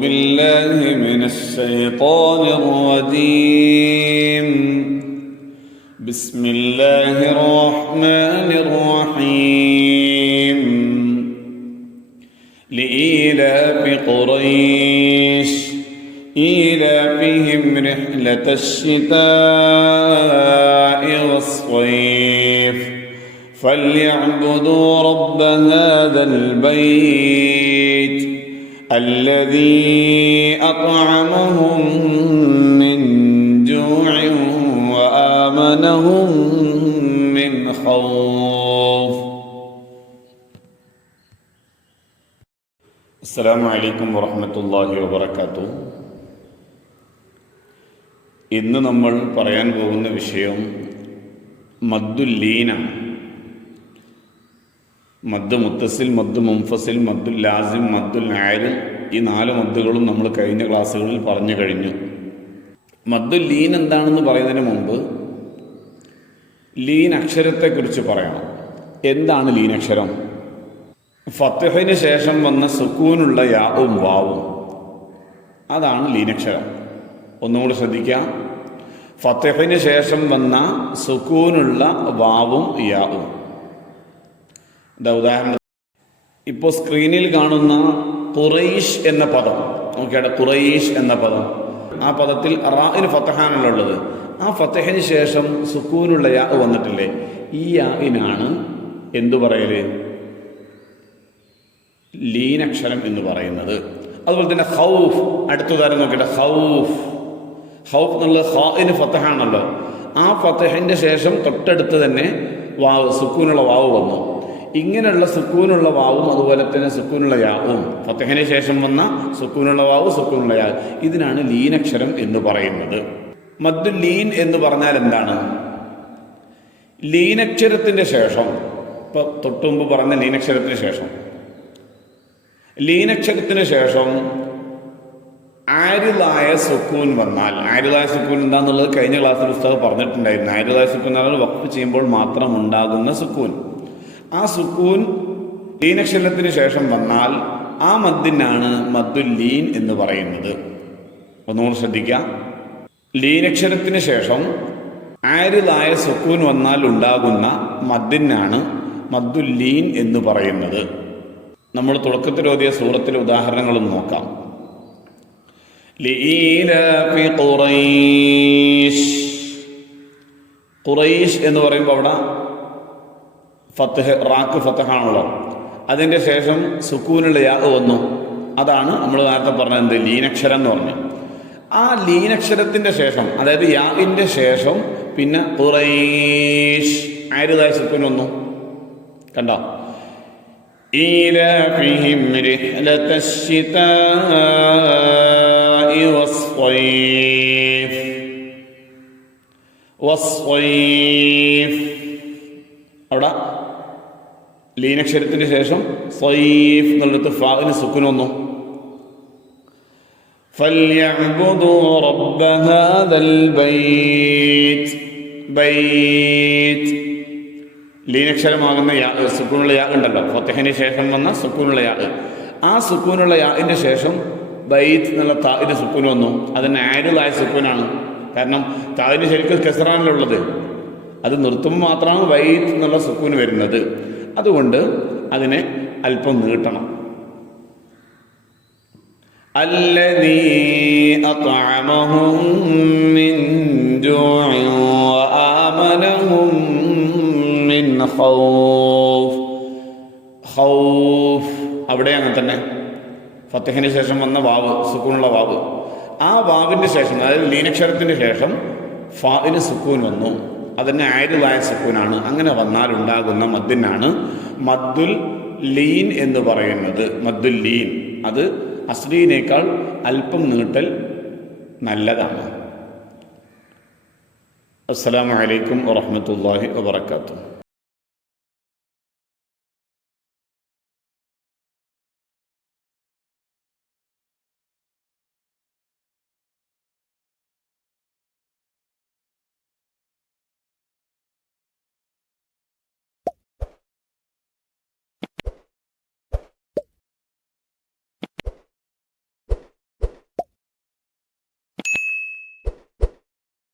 بالله من الشيطان الرجيم. بسم الله الرحمن الرحيم. لإيلاف قريش إيلافهم رحلة الشتاء والصيف. فليعبدوا رب هذا البيت الذي أطعمهم من جوع وآمنهم من خوف السلام عليكم ورحمة الله وبركاته ഇന്ന് നമ്മൾ പറയാൻ പോകുന്ന വിഷയം മദ്ദുല്ലീനാണ് മദ് മുത്തസിൽ മദ് മുംഫസിൽ മദ്ദുൽ ലാസിം മദ്ദുൽ ആര് ഈ നാല് മദ്ദുകളും നമ്മൾ കഴിഞ്ഞ ക്ലാസ്സുകളിൽ പറഞ്ഞു കഴിഞ്ഞു. മദ്ദുൽ ലീൻ എന്താണെന്ന് പറയുന്നതിന് മുമ്പ് ലീൻ അക്ഷരത്തെക്കുറിച്ച് പറയണം. എന്താണ് ലീൻ അക്ഷരം? ഫത്തഹിന് ശേഷം വന്ന സുക്കൂനുള്ള യാവും വാവും. അതാണ് ലീനക്ഷരം ഒന്നുകൂടി ശ്രദ്ധിക്കാം. ഫത്തഹിന് ശേഷം വന്ന സുക്കൂനുള്ള വാവും യാവും എന്താ ഉദാഹരണം. ഇപ്പോൾ സ്ക്രീനിൽ കാണുന്ന ഖുറൈഷ് എന്ന പദം. നോക്കിയാട്ടെ ഖുറൈഷ് എന്ന പദം. ആ പദത്തിൽ റാഇന് ഫത്തഹാണല്ലോ ഉള്ളത്. ആ ഫത്തഹിന് ശേഷം സുക്കൂനുള്ള യാ വന്നിട്ടില്ലേ? ഈ യാഇനാണ് എന്തു പറയൽ? ലീനക്ഷരം എന്ന് പറയുന്നത്. അതുപോലെ തന്നെ ഹൗഫ് അടുത്ത ഉദാഹരണം നോക്കിയിട്ട് ഹൗഫ് ഹൗഫ് എന്നുള്ളത് ഹാഇന് ഫത്തഹാണല്ലോ ആ ഫത്തഹിന്റെ ശേഷം തൊട്ടടുത്ത് തന്നെ വാവ് സുക്കൂനുള്ള വാവ് വന്നു. ഇങ്ങനെയുള്ള സുക്കൂനുള്ള വാവും അതുപോലെ തന്നെ സുക്കൂനുള്ള യാവും. ഫത്തഹിന് ശേഷം വന്ന സുക്കൂനുള്ള വാവ് സുക്കൂനുള്ള യാ ഇതിനാണ് ലീനക്ഷരം എന്ന് പറയുന്നത്. മദ്ദു ലീൻ എന്ന് പറഞ്ഞാൽ എന്താണ്? ലീനക്ഷരത്തിന്റെ ശേഷം. ഇപ്പൊ തൊട്ടുമുമ്പ് പറഞ്ഞ ലീനക്ഷരത്തിന് ശേഷം. ലീനക്ഷരത്തിന് ശേഷം ആരുതായ സുക്കൂൻ വന്നാൽ. ആരുതായ സുക്കൂൻ എന്താന്നുള്ളത് കഴിഞ്ഞ ക്ലാസ്സിൽ പുസ്തകം പറഞ്ഞിട്ടുണ്ടായിരുന്നു. ആരുതായ സുക്കൂൻ എന്ന് പറഞ്ഞാൽ വഖഫ് ചെയ്യുമ്പോൾ മാത്രം ഉണ്ടാകുന്ന സുക്കൂൻ. ആ സുക്കൂൻ ലീനക്ഷരത്തിന് ശേഷം വന്നാൽ ആ മദ്ദിനാണ് മദ്ദുൽ ലീൻ എന്ന് പറയുന്നത്. ഒന്നുകൂടെ ശ്രദ്ധിക്കാം. ലീനക്ഷരത്തിന് ശേഷം ആരിതായ സുക്കൂൻ വന്നാൽ ഉണ്ടാകുന്ന മദ്ദിനാണ് മദ്ദുൽ ലീൻ എന്ന് പറയുന്നത്. നമ്മൾ തുടക്കത്തിൽ ഓതിയ സൂറത്തിലെ ഉദാഹരണങ്ങളും നോക്കാം. ഖുറൈഷ് എന്ന് പറയുമ്പോൾ അവിടെ ഫത്തഹ് റാക്ക് ഫത്തഹാണല്ലോ അതിൻ്റെ ശേഷം സുക്കൂനുള്ള യാ വന്നു അതാണ് നമ്മൾ നേരത്തെ പറഞ്ഞത് എന്ത് ലീനക്ഷരം എന്ന് പറഞ്ഞു ആ ലീനക്ഷരത്തിൻ്റെ ശേഷം അതായത് യാവിൻ്റെ ശേഷം പിന്നെ ഖുറൈഷ് ആരുതായ സുക്കൂൻ വന്നു കണ്ടോ إيلافهم رحلة الشتاء والصيف والصيف അവിടെ ലീനക്ഷരത്തിന് ശേഷം സൈഫ് എന്നുള്ളിടത്ത് ഫാവിന് സുക്കുൻ വന്നു فليعبدوا رب هذا البيت بيت ലീനക്ഷരമാകുന്ന യാ സുക്കൂനുള്ള യാ ഉണ്ടല്ലോ ഫത്തഹിന് ശേഷം വന്ന സുക്കൂനുള്ള യാ ആ സുക്കൂനുള്ള യാഇൻ്റെ ശേഷം ബൈത്ത് എന്നുള്ള താവിന് സുക്കൂൻ വന്നു അതിന് ആരുതായ സുക്കൂനാണ് കാരണം താവിന് ശരിക്കും കെസറാണല്ലുള്ളത് അത് നിർത്തുമ്പോൾ മാത്രമാണ് വൈത്ത് എന്നുള്ള സുക്കൂന് വരുന്നത് അതുകൊണ്ട് അതിനെ അല്പം നീട്ടണം. അല്ലതീ അത്അമഹും മിൻ ജൂഇ വആമനഹും മിൻ ഖൗഫ്. ഖൗഫ് അവിടെ അങ്ങനെ തന്നെ. ഫത്തഹിന് ശേഷം വന്ന വാവ് സുക്കൂണുള്ള വാവ്. ആ വാവിന്റെ ശേഷം അതായത് ലീനക്ഷരത്തിന്റെ ശേഷം ഫാവിന് സുക്കൂൻ വന്നു. അതിന് ആയുധമായ സുക്കൂനാണ് അങ്ങനെ വന്നാൽ ഉണ്ടാകുന്ന മദ്ദിനാണ് മദ്ദുൽ ലീൻ എന്ന് പറയുന്നത്. മദ്ദുൽ ലീൻ. അത് അസ്ലീനേക്കാൾ അല്പം നീട്ടൽ നല്ലതാണ്. അസ്സലാമു അലൈക്കും വറഹ്മത്തുള്ളാഹി വബറകാതുഹു.